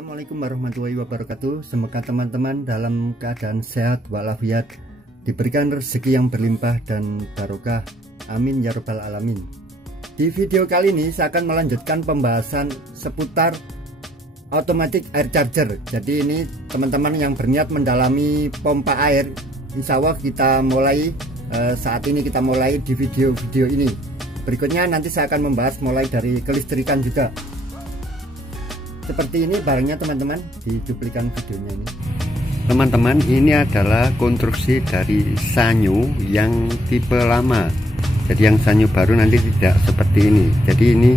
Assalamualaikum warahmatullahi wabarakatuh. Semoga teman-teman dalam keadaan sehat walafiat, diberikan rezeki yang berlimpah dan barokah. Amin ya rabbal alamin. Di video kali ini saya akan melanjutkan pembahasan seputar automatic air charger. Jadi ini teman-teman yang berniat mendalami pompa air, insya Allah kita mulai saat ini kita mulai di video ini. Berikutnya nanti saya akan membahas mulai dari kelistrikan juga. Seperti ini barangnya teman-teman, di cuplikan videonya ini. Teman-teman, ini adalah konstruksi dari sanyo yang tipe lama. Jadi yang sanyo baru nanti tidak seperti ini. Jadi ini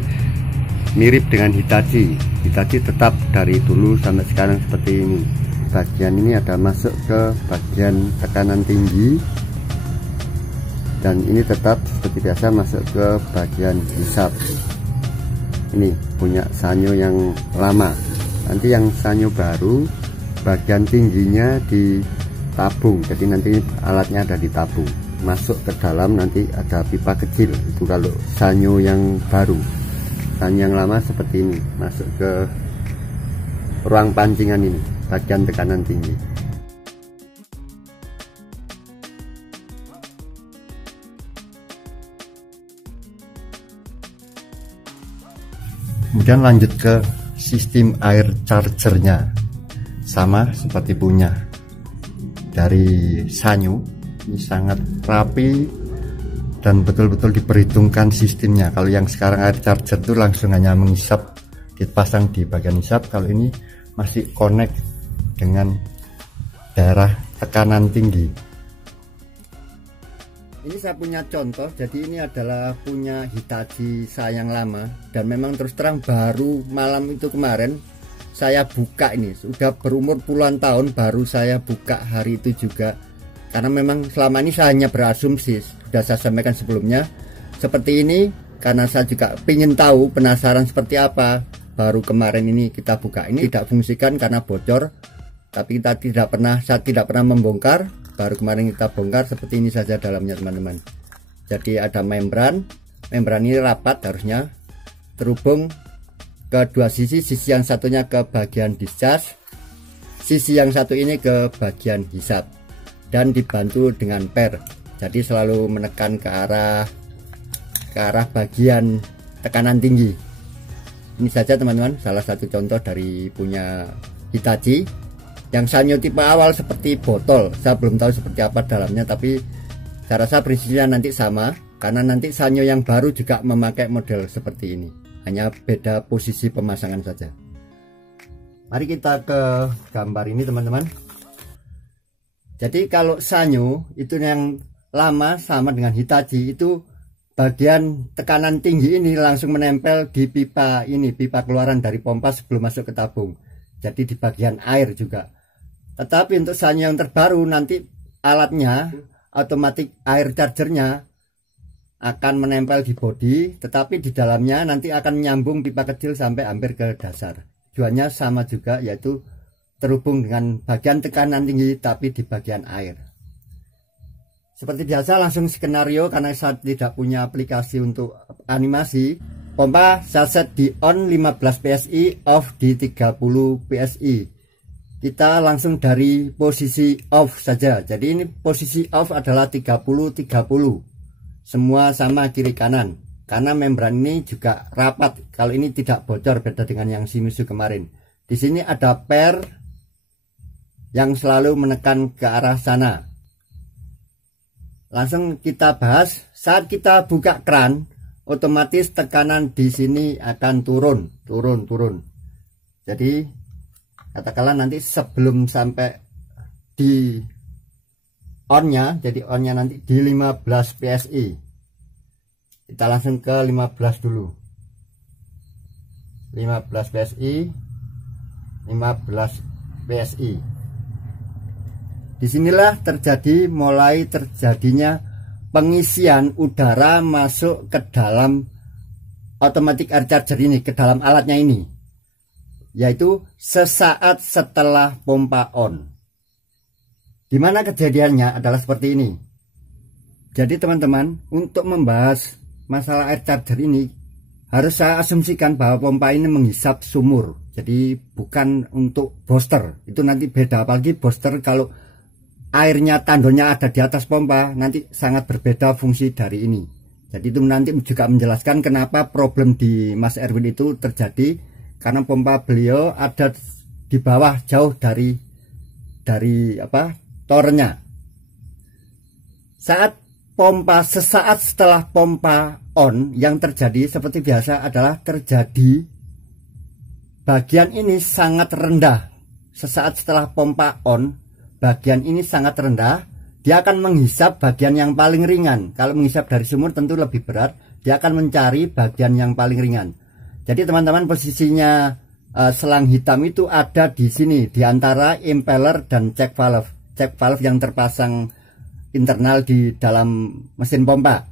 mirip dengan Hitachi. Hitachi tetap dari dulu sampai sekarang seperti ini. Bagian ini ada masuk ke bagian tekanan tinggi, dan ini tetap seperti biasa masuk ke bagian hisap. Ini punya sanyo yang lama. Nanti yang sanyo baru bagian tingginya ditabung. Jadi nanti alatnya ada ditabung, masuk ke dalam, nanti ada pipa kecil. Itu kalau sanyo yang baru. Sanyo yang lama seperti ini, masuk ke ruang pancingan ini, bagian tekanan tinggi. Kemudian lanjut ke sistem air chargernya, sama seperti punya dari sanyo. Ini sangat rapi dan betul-betul diperhitungkan sistemnya. Kalau yang sekarang air charger itu langsung hanya menghisap, dipasang di bagian hisap. Kalau ini masih connect dengan daerah tekanan tinggi. Ini saya punya contoh, jadi ini adalah punya Hitachi saya yang lama, dan memang terus terang baru malam itu kemarin saya buka. Ini sudah berumur puluhan tahun, baru saya buka hari itu juga, karena memang selama ini saya hanya berasumsi, sudah saya sampaikan sebelumnya seperti ini, karena saya juga ingin tahu, penasaran seperti apa. Baru kemarin ini kita buka. Ini tidak fungsikan karena bocor, tapi saya tidak pernah membongkar. Baru kemarin kita bongkar. Seperti ini saja dalamnya teman-teman. Jadi ada membran ini rapat, harusnya terhubung ke dua sisi yang satunya ke bagian discharge, sisi yang satu ini ke bagian hisap, dan dibantu dengan per. Jadi selalu menekan ke arah bagian tekanan tinggi. Ini saja teman-teman, salah satu contoh dari punya Hitachi. Yang sanyo tipe awal seperti botol, saya belum tahu seperti apa dalamnya, tapi saya rasa prinsipnya nanti sama, karena nanti sanyo yang baru juga memakai model seperti ini, hanya beda posisi pemasangan saja. Mari kita ke gambar ini teman-teman. Jadi kalau sanyo itu yang lama sama dengan Hitachi, itu bagian tekanan tinggi ini langsung menempel di pipa ini, pipa keluaran dari pompa sebelum masuk ke tabung. Jadi di bagian air juga. Tetapi untuk sanyo yang terbaru nanti alatnya, automatic air chargernya akan menempel di bodi, tetapi di dalamnya nanti akan menyambung pipa kecil sampai hampir ke dasar. Tujuannya sama juga, yaitu terhubung dengan bagian tekanan tinggi tapi di bagian air. Seperti biasa langsung skenario, karena saya tidak punya aplikasi untuk animasi. Pompa saya set di on 15 PSI, off di 30 PSI. Kita langsung dari posisi off saja. Jadi ini posisi off adalah 30-30. Semua sama kiri kanan. Karena membran ini juga rapat. Kalau ini tidak bocor, beda dengan yang Shimizu kemarin. Di sini ada per yang selalu menekan ke arah sana. Langsung kita bahas. Saat kita buka keran, otomatis tekanan di sini akan turun. Jadi katakanlah nanti sebelum sampai di on-nya, jadi on-nya nanti di 15 PSI. Kita langsung ke 15 dulu. 15 PSI, 15 PSI. Disinilah mulai terjadinya pengisian udara masuk ke dalam automatic air charger ini, ke dalam alatnya ini, yaitu sesaat setelah pompa on. Dimana kejadiannya adalah seperti ini. Jadi teman-teman, untuk membahas masalah air charger ini, harus saya asumsikan bahwa pompa ini menghisap sumur. jadi bukan untuk booster, itu nanti beda. Apalagi booster kalau airnya tandonnya ada di atas pompa, nanti sangat berbeda fungsi dari ini. Jadi itu nanti juga menjelaskan kenapa problem di Mas Erwin itu terjadi, karena pompa beliau ada di bawah jauh dari tornya. Sesaat setelah pompa on, yang terjadi seperti biasa adalah terjadi bagian ini sangat rendah. Sesaat setelah pompa on, bagian ini sangat rendah. Dia akan menghisap bagian yang paling ringan. Kalau menghisap dari sumur tentu lebih berat. Dia akan mencari bagian yang paling ringan. Jadi teman-teman, posisinya selang hitam itu ada di sini, di antara impeller dan check valve. Check valve yang terpasang internal di dalam mesin pompa.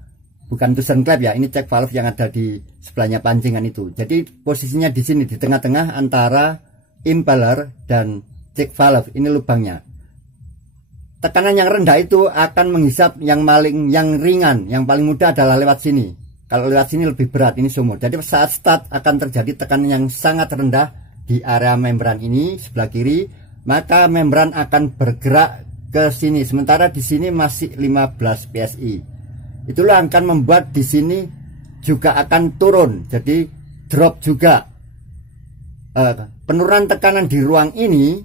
Bukan tusen klep ya, ini check valve yang ada di sebelahnya pancingan itu. Jadi posisinya di sini, di tengah-tengah antara impeller dan check valve. Ini lubangnya. Tekanan yang rendah itu akan menghisap yang ringan, yang paling mudah adalah lewat sini. Kalau lewat sini lebih berat, ini sumur. Jadi saat start akan terjadi tekanan yang sangat rendah di area membran ini sebelah kiri, maka membran akan bergerak ke sini. Sementara di sini masih 15 PSI. Itulah akan membuat di sini juga akan turun. Jadi drop juga. Penurunan tekanan di ruang ini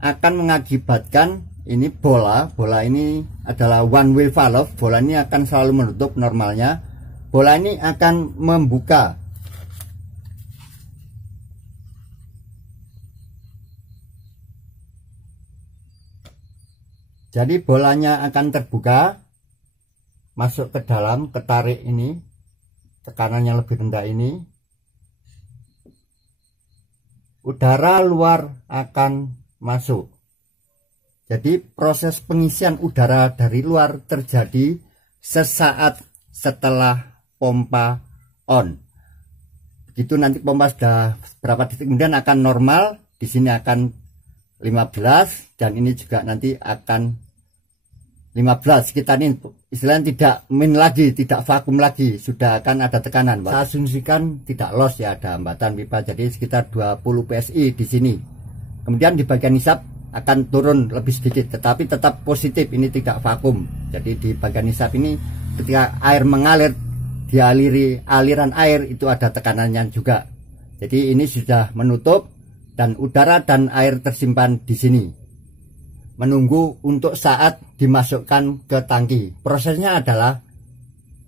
akan mengakibatkan ini bola ini adalah one way valve. Bola ini akan selalu menutup normalnya. Bola ini akan membuka. Jadi bolanya akan terbuka, masuk ke dalam, ketarik ini, tekanan yang lebih rendah ini. Udara luar akan masuk. Jadi proses pengisian udara dari luar terjadi sesaat setelah pompa on. Begitu nanti pompa sudah berapa detik kemudian akan normal. Di sini akan 15 dan ini juga nanti akan 15. Kita ini istilahnya tidak min lagi, tidak vakum lagi, sudah akan ada tekanan. Saya asumsikan tidak loss ya, ada hambatan pipa, jadi sekitar 20 PSI di sini. Kemudian di bagian hisap akan turun lebih sedikit, tetapi tetap positif, ini tidak vakum. Jadi di bagian hisap ini ketika air mengalir, dialiri aliran air itu ada tekanannya juga. Jadi ini sudah menutup dan udara dan air tersimpan di sini. Menunggu untuk saat dimasukkan ke tangki. Prosesnya adalah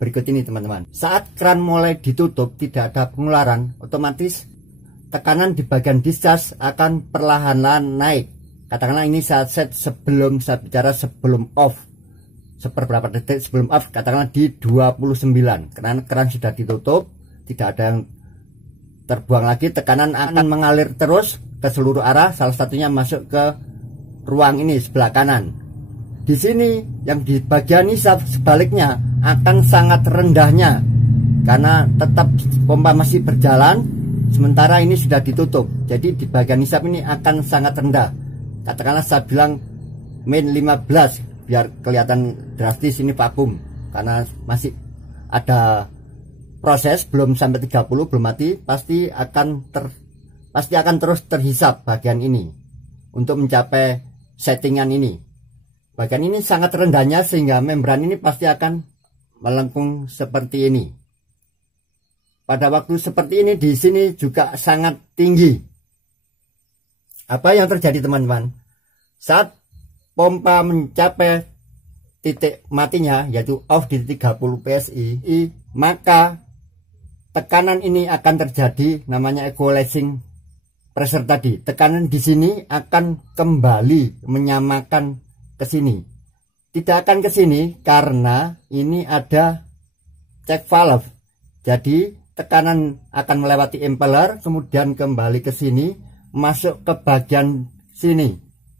berikut ini teman-teman. Saat keran mulai ditutup, tidak ada pengeluaran, otomatis tekanan di bagian discharge akan perlahan-lahan naik. Katakanlah ini saat set sebelum saya bicara sebelum off, seberapa detik sebelum off, katakanlah di 29. Karena keran sudah ditutup, tidak ada yang terbuang lagi, tekanan akan mengalir terus ke seluruh arah, salah satunya masuk ke ruang ini sebelah kanan. Di sini yang di bagian hisap sebaliknya akan sangat rendahnya, karena tetap pompa masih berjalan, sementara ini sudah ditutup. Jadi di bagian hisap ini akan sangat rendah. Katakanlah saya bilang min 15 biar kelihatan drastis, ini vakum karena masih ada proses, belum sampai 30, belum mati, pasti akan terus terhisap bagian ini untuk mencapai settingan ini. Bagian ini sangat rendahnya sehingga membran ini pasti akan melengkung seperti ini. Pada waktu seperti ini di sini juga sangat tinggi. Apa yang terjadi teman-teman? Saat pompa mencapai titik matinya, yaitu off di 30 PSI, maka tekanan ini akan terjadi namanya equalizing pressure tadi. Tekanan di sini akan kembali menyamakan ke sini. Tidak akan ke sini karena ini ada check valve. Jadi tekanan akan melewati impeller, kemudian kembali ke sini, masuk ke bagian sini,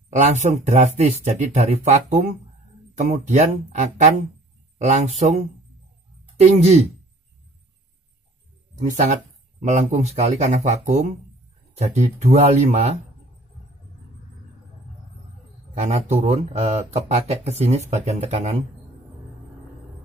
langsung drastis. Jadi dari vakum kemudian akan langsung tinggi. Ini sangat melengkung sekali karena vakum. Jadi 25 karena turun, kepakai ke sini sebagian tekanan.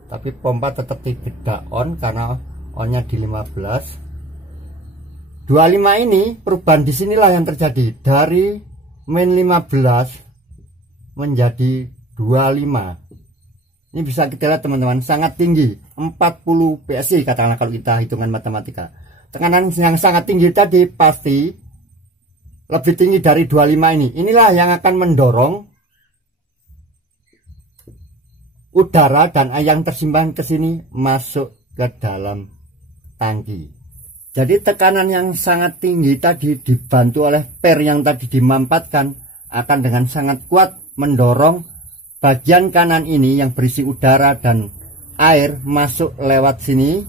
Tapi pompa tetap tidak on karena onnya di 15. 25 ini perubahan di sinilah yang terjadi dari min 15 menjadi 25. Ini bisa kita lihat teman-teman, sangat tinggi, 40 PSI katakanlah kalau kita hitungan matematika. Tekanan yang sangat tinggi tadi pasti lebih tinggi dari 25 ini. Inilah yang akan mendorong udara dan air yang tersimpan ke sini masuk ke dalam tangki. Jadi tekanan yang sangat tinggi tadi dibantu oleh per yang tadi dimampatkan akan dengan sangat kuat mendorong bagian kanan ini yang berisi udara dan air masuk lewat sini.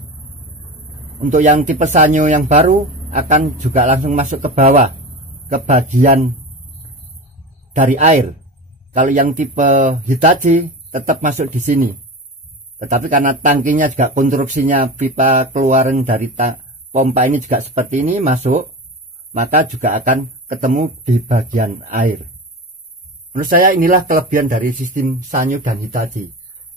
Untuk yang tipe Sanyo yang baru akan juga langsung masuk ke bawah, ke bagian dari air. Kalau yang tipe Hitachi tetap masuk di sini. Tetapi karena tangkinya juga konstruksinya pipa keluaran dari pompa ini juga seperti ini masuk, maka juga akan ketemu di bagian air. Menurut saya inilah kelebihan dari sistem Sanyo dan Hitachi.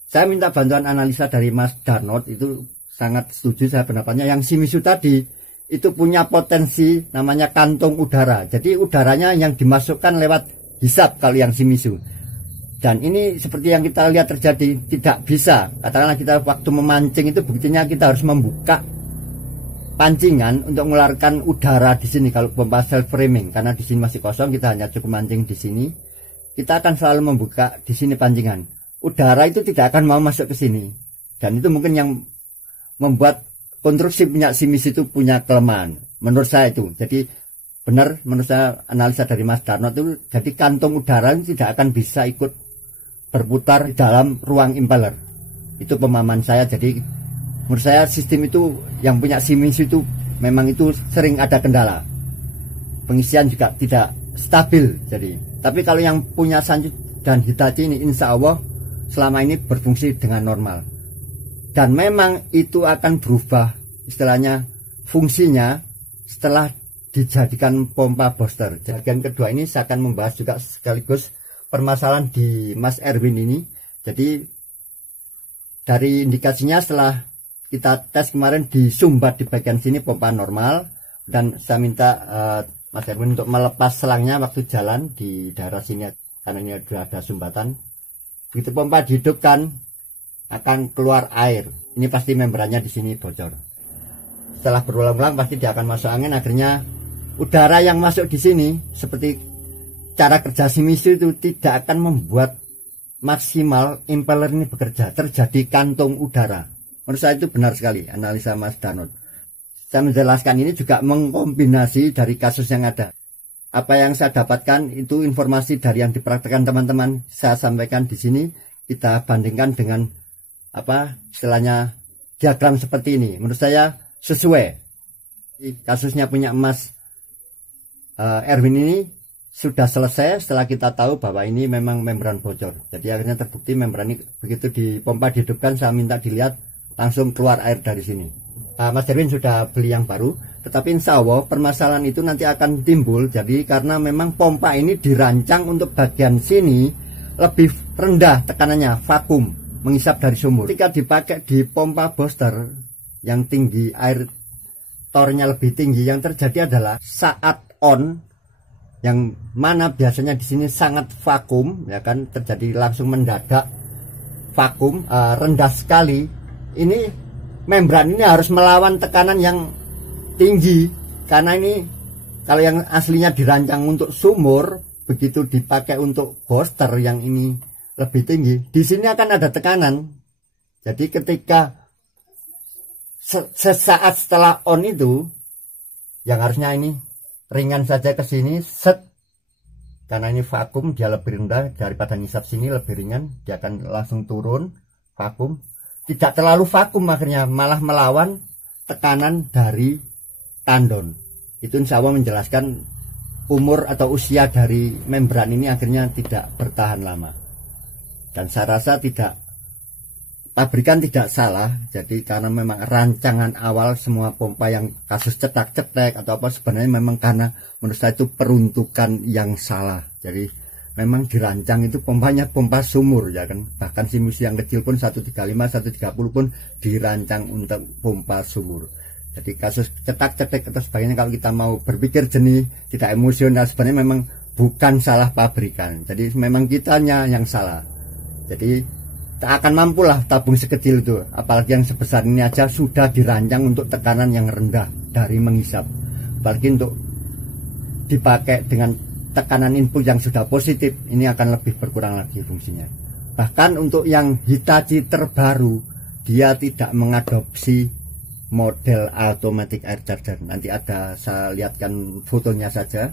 Saya minta bantuan analisa dari Mas Darnot, itu sangat setuju saya pendapatnya. Yang Shimizu tadi itu punya potensi namanya kantong udara. Jadi udaranya yang dimasukkan lewat hisap kalau yang Shimizu. Dan ini seperti yang kita lihat terjadi, tidak bisa. Katakanlah kita waktu memancing itu buktinya kita harus membuka pancingan untuk mengeluarkan udara di sini kalau pompa self framing, karena di sini masih kosong, kita hanya cukup mancing di sini. Kita akan selalu membuka di sini pancingan. Udara itu tidak akan mau masuk ke sini. Dan itu mungkin yang membuat konstruksi punya Shimizu itu punya kelemahan. Menurut saya itu. Jadi benar menurut saya analisa dari Mas Darnot itu, jadi kantong udara itu tidak akan bisa ikut berputar di dalam ruang impeller. Itu pemahaman saya. Jadi menurut saya sistem itu yang punya Shimizu itu memang itu sering ada kendala. Pengisian juga tidak stabil. Jadi, tapi kalau yang punya Sanyo dan Hitachi ini insya Allah selama ini berfungsi dengan normal. Dan memang itu akan berubah istilahnya fungsinya setelah dijadikan pompa booster. Bagian kedua ini saya akan membahas juga sekaligus permasalahan di Mas Erwin ini. Jadi dari indikasinya setelah kita tes kemarin disumbat di bagian sini pompa normal, dan saya minta Mas Erwin untuk melepas selangnya waktu jalan di daerah sini karena ini sudah ada sumbatan. Begitu pompa dihidupkan akan keluar air. Ini pasti membrannya di sini bocor. Setelah berulang-ulang pasti dia akan masuk angin, akhirnya udara yang masuk di sini seperti cara kerja Shimizu itu tidak akan membuat maksimal impeller ini bekerja, terjadi kantong udara. Menurut saya itu benar sekali analisa Mas Darnot. Saya menjelaskan ini juga mengkombinasi dari kasus yang ada. Apa yang saya dapatkan itu informasi dari yang dipraktekkan teman-teman. Saya sampaikan di sini, kita bandingkan dengan apa istilahnya diagram seperti ini. Menurut saya sesuai. Kasusnya punya Mas Erwin ini sudah selesai setelah kita tahu bahwa ini memang membran bocor. Jadi akhirnya terbukti membran ini begitu dipompa dihidupkan, saya minta dilihat langsung keluar air dari sini. Mas Erwin sudah beli yang baru, tetapi insya Allah permasalahan itu nanti akan timbul. Jadi karena memang pompa ini dirancang untuk bagian sini lebih rendah tekanannya, vakum, menghisap dari sumur. Ketika dipakai di pompa booster yang tinggi, air tornya lebih tinggi, yang terjadi adalah saat on, yang mana biasanya di sini sangat vakum, ya kan, terjadi langsung mendadak vakum, rendah sekali. Ini membran ini harus melawan tekanan yang tinggi, karena ini kalau yang aslinya dirancang untuk sumur, begitu dipakai untuk booster yang ini lebih tinggi, di sini akan ada tekanan. Jadi ketika sesaat setelah on itu, yang harusnya ini ringan saja ke sini, set, karena ini vakum, dia lebih rendah daripada ngisap sini, lebih ringan, dia akan langsung turun vakum. Tidak terlalu vakum, akhirnya malah melawan tekanan dari tandon. Itu insya Allah menjelaskan umur atau usia dari membran ini akhirnya tidak bertahan lama. Dan saya rasa tidak, pabrikan tidak salah. Jadi karena memang rancangan awal semua pompa yang kasus cetak-cetek atau apa, sebenarnya memang karena menurut saya itu peruntukan yang salah. Jadi memang dirancang itu pompanya pompa sumur, ya kan. Bahkan Shimizu yang kecil pun 135, 130 pun dirancang untuk pompa sumur. Jadi kasus cetak-cetek atau sebagainya, kalau kita mau berpikir jernih, tidak emosional, sebenarnya memang bukan salah pabrikan. Jadi memang kitanya yang salah. Jadi tak akan mampulah tabung sekecil itu, apalagi yang sebesar ini aja sudah dirancang untuk tekanan yang rendah dari menghisap. Apalagi untuk dipakai dengan tekanan input yang sudah positif, ini akan lebih berkurang lagi fungsinya. Bahkan untuk yang Hitachi terbaru, dia tidak mengadopsi model automatic air charger. Nanti ada, saya lihatkan fotonya saja.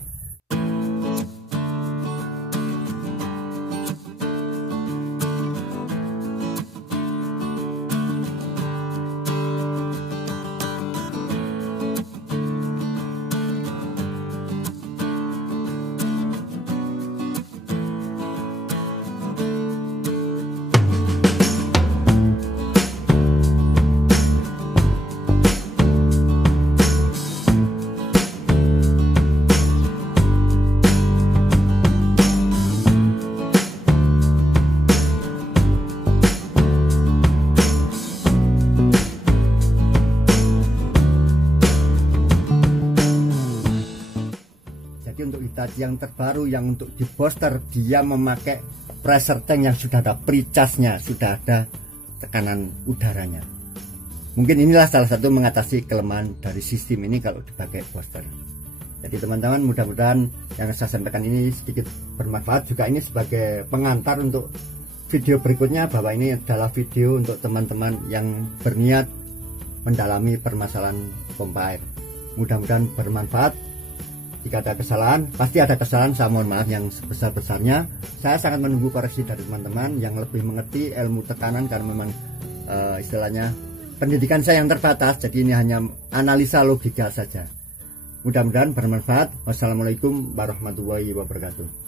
Untuk Hitachi yang terbaru, yang untuk di booster, dia memakai pressure tank yang sudah ada precharge-nya, sudah ada tekanan udaranya. Mungkin inilah salah satu mengatasi kelemahan dari sistem ini kalau dipakai booster. Jadi teman-teman, mudah-mudahan yang saya sampaikan ini sedikit bermanfaat. Juga ini sebagai pengantar untuk video berikutnya, bahwa ini adalah video untuk teman-teman yang berniat mendalami permasalahan pompa air. Mudah-mudahan bermanfaat. Jika ada kesalahan, pasti ada kesalahan, saya mohon maaf yang sebesar-besarnya. Saya sangat menunggu koreksi dari teman-teman yang lebih mengerti ilmu tekanan, karena memang istilahnya pendidikan saya yang terbatas, jadi ini hanya analisa logika saja. Mudah-mudahan bermanfaat. Wassalamualaikum warahmatullahi wabarakatuh.